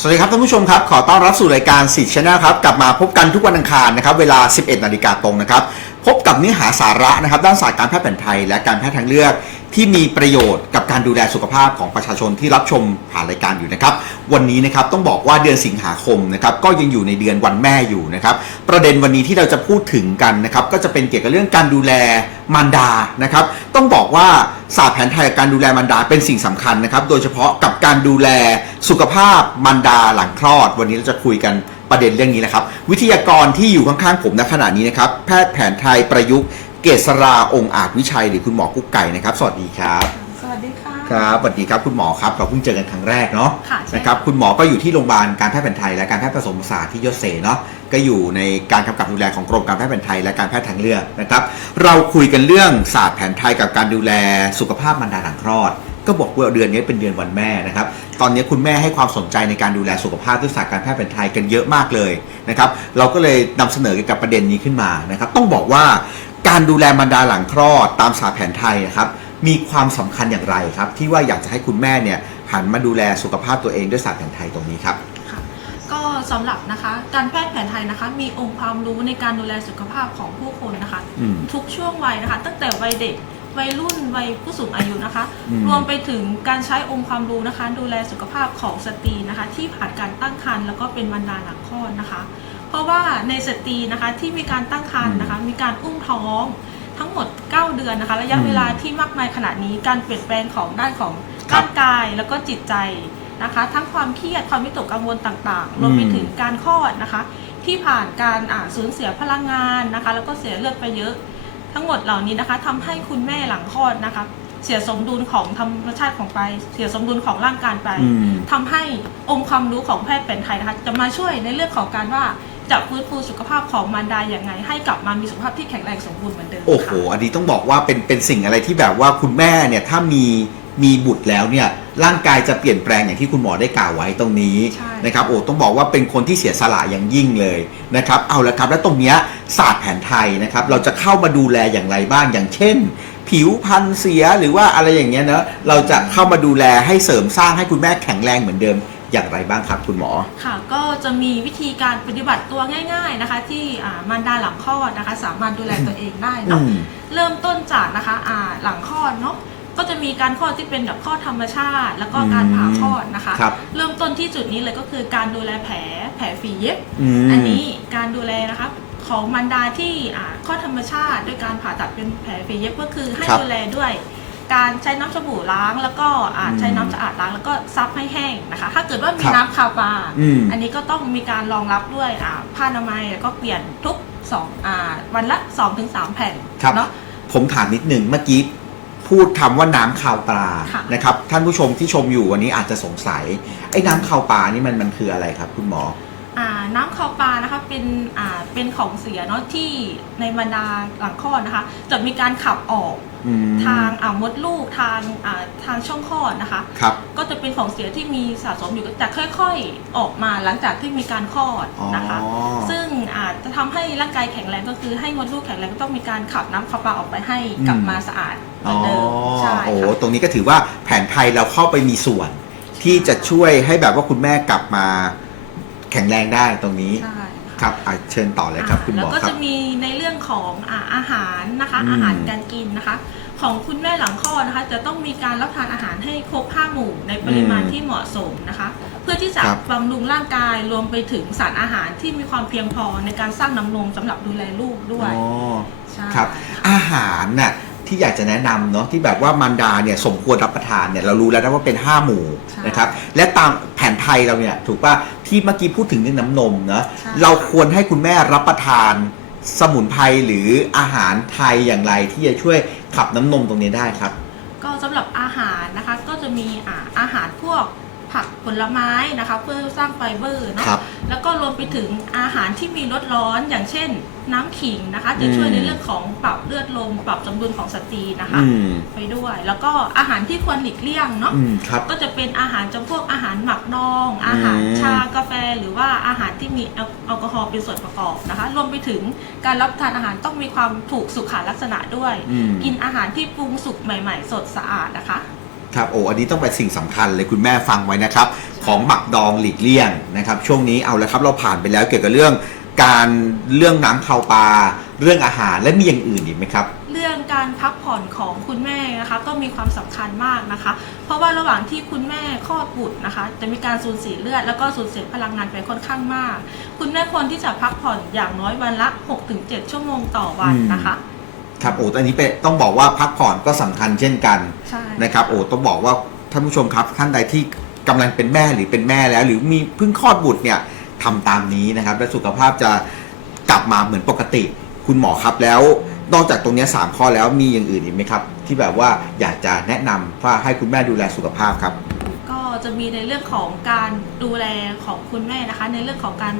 สวัสดีครับท่านผู้ชมครับ ขอต้อนรับสู่รายการสิทธิ์ชนะครับ กลับมาพบกันทุกวันอังคารนะครับ เวลา 11 นาฬิกาตรงนะครับ พบกับเนื้อหาสาระนะครับ ด้านศาสตร์การแพทย์แผนไทย และการแพทย์ทางเลือก ที่มีประโยชน์กับการดูแลสุขภาพของประชาชนที่รับชมผ่านรายการอยู่นะครับ วันนี้นะครับต้องบอกว่าเดือนสิงหาคมนะครับก็ยังอยู่ในเดือนวันแม่อยู่นะครับ ประเด็นวันนี้ที่เราจะพูดถึงกันนะครับ ก็จะเป็นเกี่ยวกับเรื่องการดูแลมารดานะครับ ต้องบอกว่าศาสตร์แผนไทยการดูแลมารดาเป็นสิ่งสำคัญนะครับ โดยเฉพาะกับการดูแลสุขภาพมารดาหลังคลอด วันนี้เราจะคุยกันประเด็นเรื่องนี้นะครับ วิทยากรที่อยู่ข้างๆผมณขณะนี้นะครับ แพทย์แผนไทยประยุกต์ กษราองค์อาจวิชัยหรือคุณหมอกุ๊กไก่นะครับ สวัสดีครับ สวัสดีค่ะ ครับสวัสดีครับคุณหมอครับเราเพิ่งเจอกันครั้งแรกเนาะค่ะใช่ นะครับคุณหมอก็อยู่ที่โรงพยาบาลการแพทย์แผนไทย และการแพทย์ผสมผสานที่ยศเสเนาะก็อยู่ในการกำกับดูแลของกรมการแพทย์แผนไทยและการแพทย์ทางเลือกนะครับ เราคุยกันเรื่องศาสตร์แผนไทยกับการดูแลสุขภาพมารดาหลังคลอด ก็บอกว่าเดือนนี้เป็นเดือนวันแม่นะครับ ตอนนี้คุณแม่ให้ความสนใจในการดูแลสุขภาพด้วยศาสตร์การแพทย์แผนไทยกันเยอะมากเลยนะครับ เราก็เลยนำเสนอเกี่ยวกับประเด็นนี้ขึ้นมานะครับ ต้องบอกว่า การดูแลมารดาหลังคลอดตามศาสตร์แผนไทยนะครับมีความสำคัญอย่างไรครับ ที่ว่าอยากจะให้คุณแม่เนี่ยหันมาดูแลสุขภาพตัวเองด้วยศาสตร์แผนไทยตรงนี้ครับค่ะก็สำหรับนะคะการแพทย์แผนไทยนะคะ มีองค์ความรู้ในการดูแลสุขภาพของผู้คนนะคะอืมทุกช่วงวัยนะคะ ตั้งแต่วัยเด็กวัยรุ่นวัยผู้สูงอายุนะคะอืมรวมไปถึงการใช้องค์ความรู้นะคะ ดูแลสุขภาพของสตรีนะคะ ที่ผ่านการตั้งครรภ์แล้วก็เป็นบรรดาหลังคลอดนะคะ เพราะว่าในสตรีนะคะที่มีการตั้งครรภ์นะคะ มีการอุ้มท้องทั้งหมด 9 เดือนนะคะ ระยะเวลาที่มากมายขนาดนี้การเปลี่ยนแปลงของด้านของครับร่างกายแล้วก็จิตใจนะคะ ทั้งความเครียดความวิตกกังวลต่างๆรวมไปถึงการคลอดนะคะ ที่ผ่านการอ่าสูญเสียพลังงานนะคะ แล้วก็เสียเลือดไปเยอะ ทั้งหมดเหล่านี้นะคะทำให้คุณแม่หลังคลอดนะคะ เสียสมดุลของธรรมชาติของไป เสียสมดุลของร่างกายไป อืม ทำให้องค์ความรู้ของแพทย์แผนไทยนะคะจะมาช่วยในเรื่องของการว่า จะฟื้นฟูสุขภาพของมารดาอย่างไง ให้กลับมามีสุขภาพที่แข็งแรงสมบูรณ์เหมือนเดิมโอ้โหค่ะอันนี้ต้องบอกว่าเป็นเป็นสิ่งอะไรที่แบบว่าคุณแม่เนี่ยถ้ามีมีบุตรแล้วเนี่ยร่างกายจะเปลี่ยนแปลงอย่างที่คุณหมอได้กล่าวไว้ตรงนี้ใช่นะครับโอ้ต้องบอกว่าเป็นคนที่เสียสละอย่างยิ่งเลยนะครับเอาละครับแล้วตรงเนี้ยศาสตร์แผนไทยนะครับเราจะเข้ามาดูแลอย่างไรบ้างอย่างเช่น ผิวพรรณเสียหรือว่าอะไรอย่างเงี้ยเนอะเราจะเข้ามาดูแลให้เสริมสร้างให้คุณแม่แข็งแรงเหมือนเดิม อย่างไรบ้างครับคุณหมอ ค่ะก็จะมีวิธีการปฏิบัติตัวง่ายๆนะคะ ที่อ่ามารดาหลังคลอดนะคะ สามารถดูแลตัวเองได้อืเนาะมเริ่มต้นจากนะคะอ่าหลังคลอดเนาะก็จะมีการคลอดที่เป็นแบบคลอดธรรมชาติ แล้วก็การผ่าคลอดนะคะครับเริ่มต้นที่จุดนี้เลยก็คือการดูแลแผลแผลฝีเย็บอืมอันนี้การดูแลนะคะของมารดาที่อ่าคลอดธรรมชาติ ด้วยการผ่าตัดเป็นแผลฝีเย็บก็คือให้ครับดูแลด้วย การใช้น้ำสบู่ล้าง แล้วก็อ่าอืมใช้น้ำสะอาดล้างแล้วก็ซับให้แห้งนะคะ ถ้าเกิดว่ามีครับน้ำคาวปลาอืม อันนี้ก็ต้องมีการรองรับด้วยอ่าผ้าอนามัยแล้วก็เปลี่ยนทุกสองอ่าวันละ2-3ถึงแผ่นครับ เนาะ ผมถามนิดหนึ่งเมื่อกี้พูดคำว่าน้ำคาวปลาค่ะ นะครับ ท่านผู้ชมที่ชมอยู่วันนี้อาจจะสงสัย ไอ้น้ำคาวปลานี่มันมันคืออะไรครับ คุณหมออ่า น้ำคาวปลานะคะเป็นอ่าเป็นของเสียเนาะที่ในบรรดาหลังคลอดนะคะ จะมีการขับออกอืมทางอ่ามดลูกทางอ่าทางช่องคลอดนะคะครับก็จะเป็นของเสียที่มีสะสมอยู่ก็จะค่อย ๆออกมาหลังจากที่มีการคลอดอ๋อนะคะ ซึ่งอาจจะทำให้ร่างกายแข็งแรงก็คือให้มดลูกแข็งแรงก็ต้องมีการขับน้ำคาวปลาออกไปให้กลับมาสะอาดเหมือ๋ออนเดิมใช่โอ้ค่ะตรงนี้ก็ถือว่าแผนไทยเราเข้าไปมีส่วน ที่จะช่วยให้แบบว่าคุณแม่กลับมา แข็งแรงได้ตรงนี้ใช่ครับอะเชิญต่อเลยครับ คุณหมแล้วอก็ครัจะบมีในเรื่องของอาอาหารนะคะ อืม อาหารการกินนะคะ ของคุณแม่หลังคลอดนะคะ จะต้องมีการรับทานอาหารให้ครบห้าหมู่ในปริมาณที่เหมาะสมนะคะ เพื่อที่จะครับ บำรุงร่างกายรวมไปถึงสารอาหารที่มีความเพียงพอในการสร้างน้ำนมสำหรับดูแลลูกด้วยอ๋อ ใช่ ครับอาหารน่ะ ที่อยากจะแนะนำเนาะที่แบบว่ามารดาเนี่ยสมควรรับประทานเนี่ยเรารู้แล้วนะว่าเป็น 5 หมู่ใช่นะครับและตามแผนไทยเราเนี่ยถูกป่ะที่เมื่อกี้พูดถึงเรื่องน้ำนมเนาะใช่ เราควรให้คุณแม่รับประทานสมุนไพรหรืออาหารไทยอย่างไรที่จะช่วยขับน้ำนมตรงนี้ได้ครับ ก็สำหรับอาหารนะคะก็จะมีอ่าอาหารพวก ผักผลไม้นะคะ เพื่อสร้างไฟเบอร์เนาะครับแล้วก็รวมไปถึงอาหารที่มีรสร้อนอย่างเช่น น้ำขิงนะคะ จะช่วยอืมในเรื่องของปรับเลือดลม ปรับสมดุลของสตรีนะคะอืม ไปด้วย แล้วก็อาหารที่ควรหลีกเลี่ยงเนาะ อืมครับ ก็จะเป็นอาหารจำพวกอาหารหมักดอง อาหารอืมชากาแฟหรือว่าอาหารที่มีแอลแอลกอฮอล์เป็นส่วนประกอบนะคะ รวมไปถึงการรับประทานอาหารต้องมีความถูกสุขลักษณะด้วย อืม กินอาหารที่ปรุงสุกใหม่ ๆ สดสะอาดนะคะ ครับโอ้อันนี้ต้องเป็นสิ่งสำคัญเลยคุณแม่ฟังไว้นะครับ ของหมักดองหลีกเลี่ยงนะครับ ช่วงนี้เอาละครับเราผ่านไปแล้วเกี่ยวกับเรื่องการเรื่องน้ำข้าวปลาเรื่องอาหารและมีอย่างอื่นอีกไหมครับ เรื่องการพักผ่อนของคุณแม่นะคะก็มีความสำคัญมากนะคะ เพราะว่าระหว่างที่คุณแม่คลอดบุตรนะคะ จะมีการสูญเสียเลือดแล้วก็สูญเสียพลังงานไปค่อนข้างมาก คุณแม่ควรที่จะพักผ่อนอย่างน้อยวันละ 6-7 ชั่วโมงต่อวันนะคะ ครับโอ้อันนี้เป็นต้องบอกว่าพักผ่อนก็สำคัญเช่นกันใช่ นะครับโอ้ต้องบอกว่าท่านผู้ชมครับท่านใดที่กำลังเป็นแม่หรือเป็นแม่แล้ว หรือมีเพิ่งคลอดบุตรเนี่ยทำตามนี้นะครับ และสุขภาพจะกลับมาเหมือนปกติ คุณหมอครับแล้ว นอกจากตรงเนี้ยสามข้อแล้วมีอย่างอื่นอีกไหมครับ ที่แบบว่าอยากจะแนะนำว่าให้คุณแม่ดูแลสุขภาพครับ ก็จะมีในเรื่องของการดูแลของคุณแม่นะคะ ในเรื่องของการ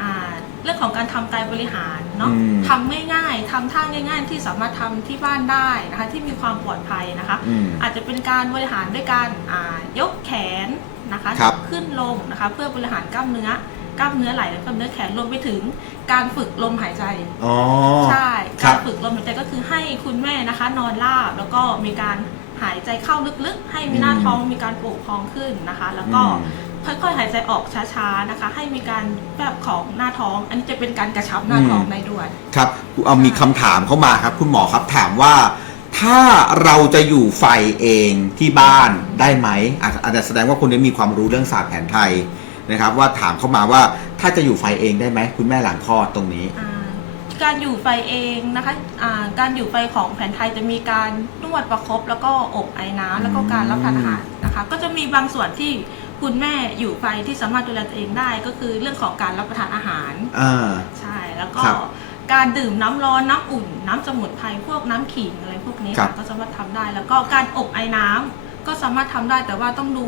อ่า เรื่องของการทำกายบริหารเนาะอืมทำง่ายๆทำท่าง่าย ๆ ที่สามารถทำที่บ้านได้นะคะ ที่มีความปลอดภัยนะคะ อืมอาจจะเป็นการบริหารด้วยการอ่ายกแขนนะคะครับ ขึ้นลงนะคะ เพื่อบริหารกล้ามเนื้อกล้ามเนื้อไหล่และกล้ามเนื้อแขนรวมไปถึงการฝึกลมหายใจ อ๋อ ใช่ครักาบรฝึกลมหายใจก็คือให้คุณแม่นะคะ นอนราบแล้วก็มีการหายใจเข้าลึกๆ ให้มีหน้าท้องมีการโปร่งพองขึ้นนะคะ แล้วก็อืม ค่อยๆหายใจออกช้าๆนะคะ ให้มีการแบบของหน้าท้อง อันนี้จะเป็นการกระชับหน้าท้องได้ด้วย ครับเอามีคำถามเข้ามาครับ คุณหมอครับถามว่า ถ้าเราจะอยู่ไฟเองที่บ้านได้ไหมอาจอาจจะแสดงว่าคนนี้มีความรู้เรื่องศาสตร์แผนไทยนะครับ ว่าถามเข้ามาว่าถ้าจะอยู่ไฟเองได้ไหมคุณแม่หลังคลอดตรงนี้ อ่าการอยู่ไฟเองนะคะอ่าการอยู่ไฟของแผนไทยจะมีการนวดประคบแล้วก็อบไอ้น้ำแล้วก็การรับประทานอาหารนะคะ ก็จะมีบางส่วนที่ คุณแม่อยู่ไฟที่สามารถดูแลตัวเองได้ก็คือเรื่องของการรับประทานอาหาร อ่า ใช่ แล้วก็ครับการดื่มน้ำร้อนน้ำอุ่น น้ำสมุนไพรพวกน้ำขิงอะไรพวกนี้ครัค่ะบก็สามารถทำได้ แล้วก็การอบไอ้น้ำ ก็สามารถทำได้แต่ว่าต้องดู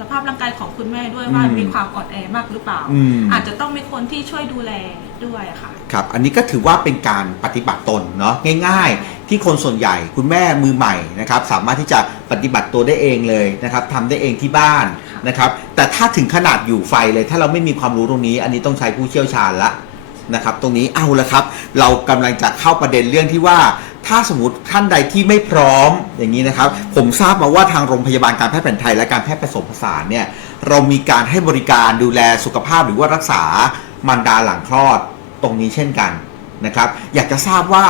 สภาพร่างกายของคุณแม่ด้วยว่ามีความอ่อนแอมากหรือเปล่า อืม อาจจะต้องมีคนที่ช่วยดูแลด้วยค่ะ ครับ อันนี้ก็ถือว่าเป็นการปฏิบัติตนเนาะง่าย ๆ ที่คนส่วนใหญ่คุณแม่มือใหม่นะครับสามารถที่จะปฏิบัติตัวได้เองเลยนะครับทำได้เองที่บ้านค่ะนะครับ แต่ถ้าถึงขนาดอยู่ไฟเลย ถ้าเราไม่มีความรู้ตรงนี้ อันนี้ต้องใช้ผู้เชี่ยวชาญละนะครับ ตรงนี้เอาละครับ เรากำลังจะเข้าประเด็นเรื่องที่ว่า ถ้าสมมติท่านใดที่ไม่พร้อมอย่างนี้นะครับ ผมทราบมาว่าทางโรงพยาบาลการแพทย์แผนไทยและการแพทย์ผสมผสานเนี่ยเรามีการให้บริการดูแลสุขภาพหรือว่ารักษามารดาหลังคลอดตรงนี้เช่นกันนะครับ อยากจะทราบว่า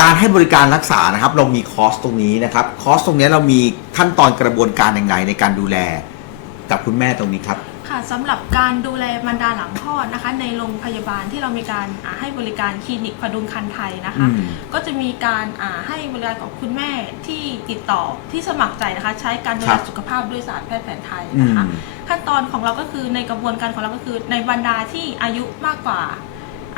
การให้บริการรักษานะครับ เรามีคอสตรงนี้นะครับคอสตรงนี้เรามีขั้นตอนกระบวนการอย่างไรในการดูแลกับคุณแม่ตรงนี้ครับ ค่ะสำหรับการดูแลมารดาหลังคลอดนะคะ ในโรงพยาบาลที่เรามีการอ่าให้บริการคลินิกพดุงคันไทยนะคะ อืม ก็จะมีการอ่าให้บริการของคุณแม่ที่ติดต่อที่สมัครใจนะคะ ใช้การดูคแลรับสุขภาพด้วยศาสตร์แพทย์แผนไทยอืนะม คะ ขั้นตอนของเราก็คือในกระบวนการของเราก็คือในบรรดาที่อายุมากกว่า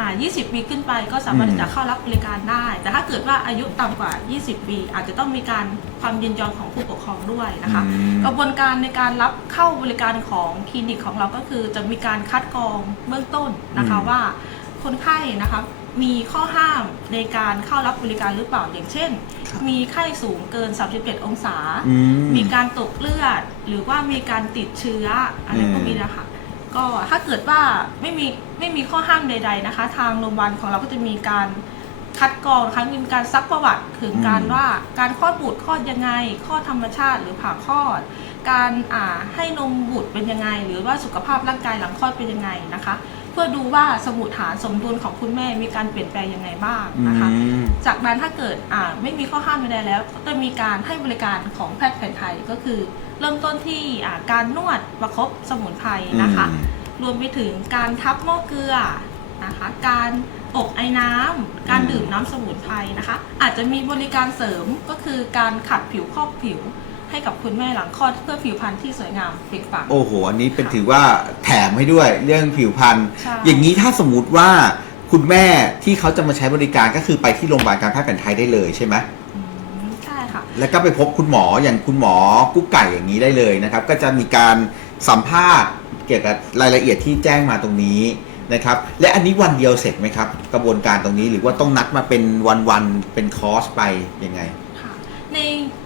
อ่า20 ปีขึ้นไปก็สามารถอืมที่จะเข้ารับบริการได้ แต่ถ้าเกิดว่าอายุต่ำกว่า 20 ปี อาจจะต้องมีการความยินยอมของผู้ปกครองด้วยนะคะ อืม กระบวนการในการรับเข้าบริการของคลินิกของเราก็คือจะมีการคัดกรองเบื้องต้นนะคะอืม ว่าคนไข้นะคะมีข้อห้ามในการเข้ารับบริการหรือเปล่าอย่างเช่น มีไข้สูงเกิน 37 องศา อื มีการตกเลือด หรือว่ามีการติดเชื้ออะไรพวกนี้นะคะ ก็ถ้าเกิดว่าไม่มีไม่มีข้อห้ามใด ๆนะคะ ทางโรงพยาบาลของเราก็จะมีการคัดกรองนะคะมีการซักประวัติถึงการอืมว่าการคลอดบุตรคลอดยังไงคลอดธรรมชาติหรือผ่าคลอด การอ่าให้นมบุตรเป็นยังไง หรือว่าสุขภาพร่างกายหลังคลอดเป็นยังไงนะคะเพื่อดูว่าสมุดฐานสมดุลของคุณแม่มีการเปลี่ยนแปลงยังไงบ้างนะคะ อืม จากนั้นถ้าเกิดอ่าไม่มีข้อห้ามใดๆแล้วก็จะมีการให้บริการของแพทย์แผนไทยก็คือ เริ่มต้นที่อ่าการนวดประคบสมุนไพรนะคะ รวมไปถึงการทับหม้อเกลือนะคะ การอบไอ้น้ำ การดื่มน้ำสมุนไพรนะคะ อาจจะมีบริการเสริมก็คือการขัดผิวคอกผิว ให้กับคุณแม่หลังคลอดเพื่อผิวพรรณที่สวยงามเปล่งปลั่ง โอ้โห อันนี้เป็นถือว่าแถมให้ด้วยเรื่องผิวพรรณ ใช่ อย่างนี้ถ้าสมมุติว่าคุณแม่ที่เขาจะมาใช้บริการก็คือไปที่โรงพยาบาลการแพทย์แผนไทยได้เลยใช่ไหม อืมใช่ค่ะ แล้วก็ไปพบคุณหมออย่างคุณหมอกุ๊กไก่อย่างนี้ได้เลยนะครับ ก็จะมีการสัมภาษณ์เกี่ยวกับรายละเอียดที่แจ้งมาตรงนี้นะครับ และอันนี้วันเดียวเสร็จไหมครับ กระบวนการตรงนี้หรือว่าต้องนัดมาเป็นวันๆเป็นคอร์สไปยังไงค่ะใน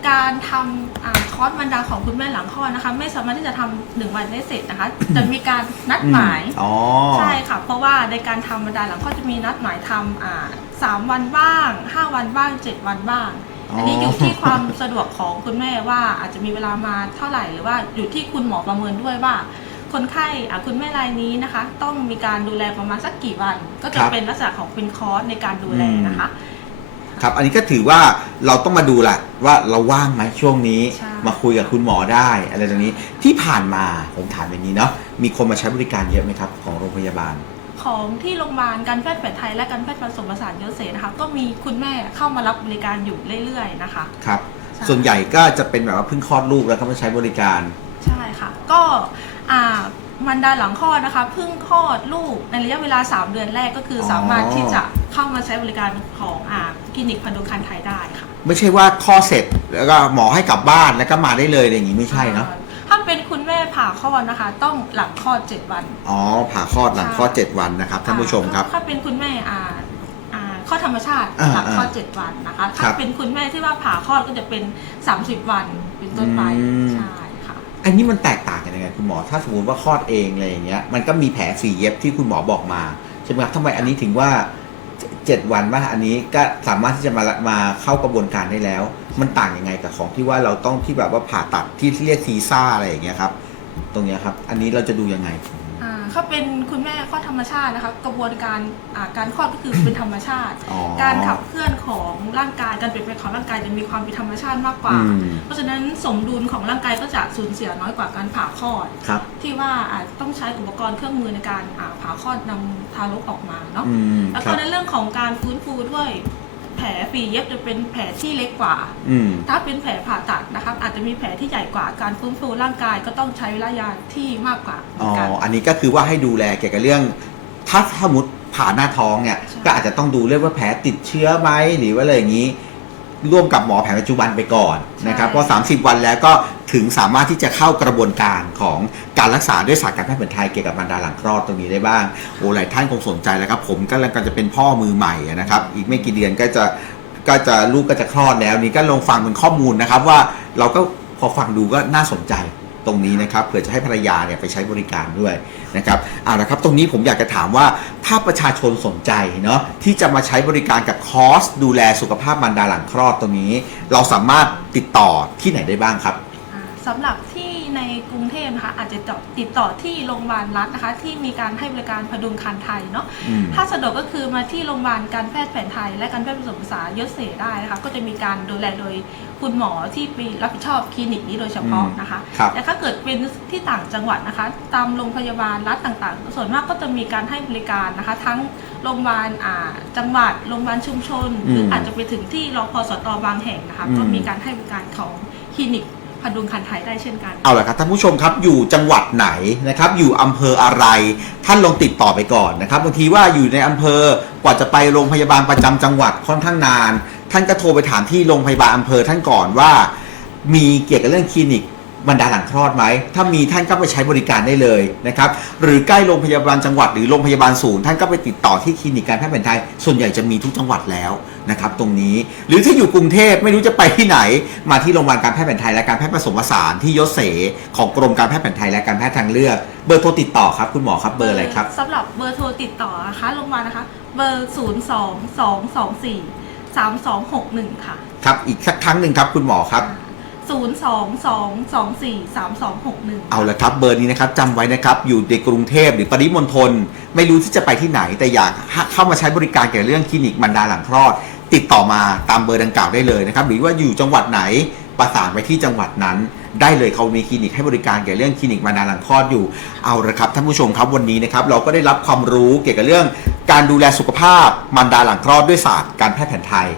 การทำอ่าคอร์สบรรดาของคุณแม่หลังคลอดนะคะ ไม่สามารถที่จะทำหนึ่งวันได้เสร็จนะคะ จะมีการนัดหมายอ๋อใช่ค่ะ เพราะว่าในการทำบรรดาหลังคลอดจะมีนัดหมายทำอ่าสามวันบ้าง5วันบ้าง7วันบ้าง อันนี้อยู่ที่ความสะดวกของคุณแม่ว่าอาจจะมีเวลามาเท่าไหร่หรือว่าอยู่ที่คุณหมอประเมินด้วยว่า คนไข้อะคุณแม่รายนี้นะคะ ต้องมีการดูแลประมาณสักกี่วัน ก็จะครับเป็นลักษณะของเป็นคอร์สในการดูแลนะคะ ครับ อันนี้ก็ถือว่าเราต้องมาดูแหละว่าเราว่างไหมช่วงนี้ ใช่ มาคุยกับคุณหมอได้อะไรตรงนี้ที่ผ่านมาผมถามอย่างนี้เนาะมีคนมาใช้บริการเยอะไหมครับของโรงพยาบาล ของที่โรงพยาบาลการแพทย์แผนไทยและการแพทย์ผสมผสานยศเสนะคะก็มีคุณแม่เข้ามารับบริการอยู่เรื่อยๆนะคะ ครับ ใช่ ส่วนใหญ่ก็จะเป็นแบบว่าเพิ่งคลอดลูกแล้วก็มาใช้บริการ ใช่ค่ะ ก็อ่า มันดาหลังคลอดนะคะเพิ่งคลอดลูกในระยะเวลา 3 เดือนแรกก็คือออ สามารถที่จะเข้ามาใช้บริการของอ่าคลินิกพันธุคันไทยได้ค่ะไม่ใช่ว่าคลอดเสร็จแล้วก็หมอให้กลับบ้านแล้วก็มาได้เลยอะไรอย่างนี้ไม่ใช่เนาะอ่าถ้าเป็นคุณแม่ผ่าคลอดนะคะ ต้องหลังคลอด 7 วัน อ๋อผ่าคลอดหลังคลอด7วันนะครับท่านผู้ชมครับ ถ้าเป็นคุณแม่อ่าอ่าคลอดธรรมชาติอ่าหลังคลอดอ่า7วันนะคะครัถ้าบเป็นคุณแม่ที่ว่าผ่าคลอดก็จะเป็น 30 วันเป็นต้นไปอืม ใช่ค่ะ อันนี้มันแตกต่างกันยังไงคุณหมอ ถ้าสมมติว่าคลอดเองอะไรอย่างเงี้ย มันก็มีแผลสีเย็บที่คุณหมอบอกมาใช่ไหมครับทำไมอันนี้ถึงว่าเจ็ดวันว่าอันนี้ก็สามารถที่จะมามาเข้ากระบวนการได้แล้ว มันต่างยังไงกับของที่ว่าเราต้องที่แบบว่าผ่าตัดที่เรียกซีซ่าอะไรอย่างเงี้ยครับ ตรงเนี้ยครับ อันนี้เราจะดูยังไง เขาเป็นคุณแม่คลอดธรรมชาตินะคะ กระบวนการอ่าการคลอดก็คือเป็นธรรมชาติ อ๋อ การขับเคลื่อนของร่างกายการเปลี่ยนแปลงของร่างกายจะมีความเป็นธรรมชาติมากกว่า อืมเพราะฉะนั้นสมดุลของร่างกายก็จะสูญเสียน้อยกว่าการผ่าคลอด ครับที่ว่าอาจต้องใช้อุปกรณ์เครื่องมือในการอ่าผ่าคลอดนำทารกออกมาเนาะ อืมแล้วคก็รับในเรื่องของการฟื้นฟูด้วย แผลฝีเย็บจะเป็นแผลที่เล็กกว่า อืม ถ้าเป็นแผลผ่าตัดนะคะอาจจะมีแผลที่ใหญ่กว่าการฟื้นฟูร่างกายก็ต้องใช้ระยะที่มากกว่าเหมือ๋อ อนกัน อันนี้ก็คือว่าให้ดูแลเกี่ยวกับเรื่อง ถ้าสมมติผ่าหน้าท้องเนี่ย ใช่ ก็อาจจะต้องดูเรื่องว่าแผลติดเชื้อไหมหรือว่าอะไรอย่างนี้ ร่วมกับหมอแผนปัจจุบันไปก่อนนะครับเพราะ30 วันแล้วก็ถึงสามารถที่จะเข้ากระบวนการของการรักษาด้วยศาสตร์การแพทย์แผนไทยเกี่ยวกับมารดาหลังคลอดตรงนี้ได้บ้างโอ้หลายท่านคงสนใจแล้วครับ ผมก็กำลังจะเป็นพ่อมือใหม่นะครับ อีกไม่กี่เดือนก็จะก็จะลูกก็จะคลอดแล้วนี่ก็ลองฟังเป็นข้อมูลนะครับว่าเราก็พอฟังดูก็น่าสนใจ ตรงนี้นะครับเผื่อจะให้ภรรยาเนี่ยไปใช้บริการด้วยนะครับเอาละครับตรงนี้ผมอยากจะถามว่าถ้าประชาชนสนใจเนาะที่จะมาใช้บริการกับคอร์สดูแลสุขภาพมารดาหลังคลอดตรงนี้ เราสามารถติดต่อที่ไหนได้บ้างครับอ่าสำหรับ ในกรุงเทพนะคะอาจจะติดต่อที่โรงพยาบาลรัฐนะคะ ที่มีการให้บริการพดุงคันไทยเนาะอืมถ้าสะดวกก็คือมาที่โรงพยาบาลการแพทย์แผนไทย และการแพทย์ผสมผสานยศเสได้นะคะก็จะมีการดูแลโดยคุณหมอที่ไปรับผิดชอบคลินิกนี้โดยเฉพาะนะคะครับแต่ถ้าเกิดเป็นที่ต่างจังหวัดนะคะ ตามโรงพยาบาลรัฐต่างๆ ส่วนมากก็จะมีการให้บริการนะคะ ทั้งโรงพยาบาลอ่าจังหวัดโรงพยาบาลชุมชน หรือมอาจจะไปถึงที่รพสตบางแห่งนะคะอืมก็มีการให้บริการของคลินิก พดุงคันไทยได้เช่นกัน เอาละครับท่านผู้ชมครับอยู่จังหวัดไหนนะครับอยู่อำเภออะไร ท่านลองติดต่อไปก่อนนะครับบางทีว่าอยู่ในอำเภอกว่าจะไปโรงพยาบาลประจำจังหวัดค่อนข้างนาน ท่านก็โทรไปถามที่โรงพยาบาลอำเภอท่านก่อนว่า มีเกี่ยวกับเรื่องคลินิก บรรดาหลังคลอดไหม ถ้ามีท่านก็ไปใช้บริการได้เลยนะครับ หรือใกล้โรงพยาบาลจังหวัดหรือโรงพยาบาลศูนย์ท่านก็ไปติดต่อที่คลินิกการแพทย์แผนไทย ส่วนใหญ่จะมีทุกจังหวัดแล้วนะครับตรงนี้ หรือถ้าอยู่กรุงเทพไม่รู้จะไปที่ไหน มาที่โรงพยาบาลการแพทย์แผนไทยและการแพทย์ผสมผสานที่ยศเสของกรมการแพทย์แผนไทยและการแพทย์ทางเลือก เบอร์โทรติดต่อครับคุณหมอครับเบอร์อะไรครับสำหรับเบอร์โทรติดต่อนะคะโรงพยาบาลนะคะ เบอร์0 2 2 2 4 3 2 6 1ค่ะครับอีกสักครั้งหนึ่งครับคุณหมอครับ 0 2 2 2 4 3 2 6 1 เอาละครับเบอร์นี้นะครับจำไว้นะครับอยู่ในกรุงเทพหรือปริมณฑลไม่รู้ที่จะไปที่ไหน แต่อยากเข้ามาใช้บริการเกี่ยวกับเรื่องคลินิกมันดาหลังคลอด ติดต่อมาตามเบอร์ดังกล่าวได้เลยนะครับหรือว่าอยู่จังหวัดไหนประสานไปที่จังหวัดนั้น ได้เลยเขามีคลินิกให้บริการเกี่ยวกับเรื่องคลินิกมันดาหลังคลอดอยู่เอาละครับท่านผู้ชมครับวันนี้นะครับเราก็ได้รับความรู้เกี่ยวกับเรื่อง การดูแลสุขภาพมันดาหลังคลอดด้วยศาสตร์การแพทย์แผนไทย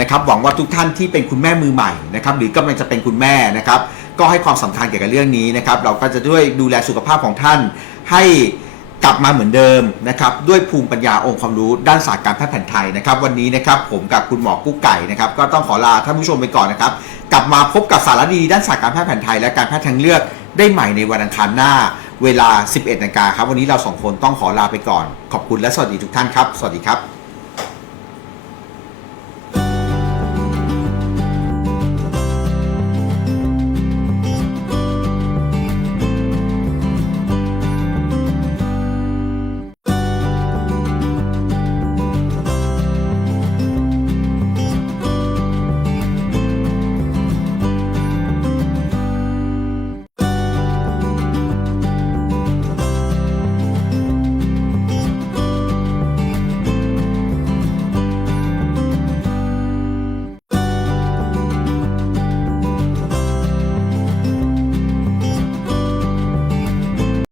นะครับหวังว่าทุกท่านที่เป็นคุณแม่มือใหม่นะครับหรือกำลังจะเป็นคุณแม่นะครับก็ให้ความสำคัญเกี่ยวกับเรื่องนี้นะครับเราก็จะด้วยดูแลสุขภาพของท่านให้กลับมาเหมือนเดิมนะครับด้วยภูมิปัญญาองค์ความรู้ด้านศาสตร์การแพทย์แผนไทยนะครับวันนี้นะครับผมกับคุณหมอกุ๊กไก่นะครับก็ต้องขอลาท่านผู้ชมไปก่อนนะครับกลับมาพบกับสาระดีด้านศาสตร์การแพทย์แผนไทยและการแพทย์ทางเลือกได้ใหม่ในวันอังคารหน้าเวลา 11นาฬิกาครับวันนี้เราสองคนต้องขอลาไปก่อน ขอบคุณและสวัสดีทุกท่านครับ สวัสดีครับ